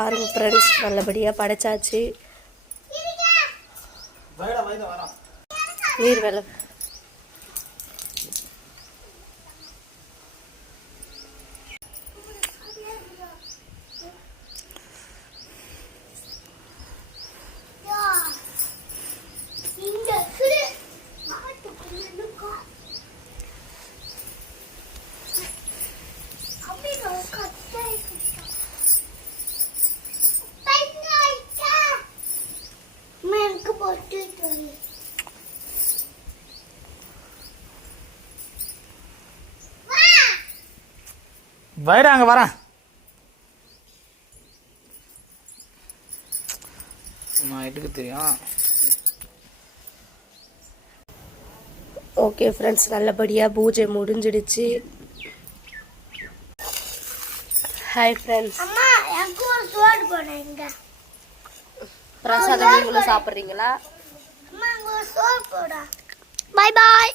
பாருங்க ஃப்ரெண்ட்ஸ், நல்லபடியாக படைச்சாச்சு. நீர் வேலை வைடாங்க வரேன். நான் எடுக்க தெரியும். ஓகே ஃப்ரெண்ட்ஸ், நல்லபடியாக பூஜை முடிஞ்சிடுச்சு. ஹாய் ஃப்ரெண்ட்ஸ், பிரசாதம் நீங்களும் சாப்பிட்றீங்களா? பாய் பாய்.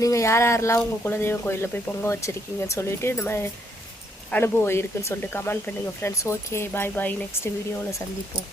நீங்கள் யாரெல்லாம் உங்கள் குலதெய்வ கோயிலில் போய் பொங்க வச்சுருக்கீங்கன்னு சொல்லிட்டு இந்த மாதிரி அனுபவம் இருக்குதுன்னு சொல்லிட்டு கமெண்ட் பண்ணுங்கள் ஃப்ரெண்ட்ஸ். ஓகே, பாய் பாய். நெக்ஸ்ட் வீடியோவில் சந்திப்போம்.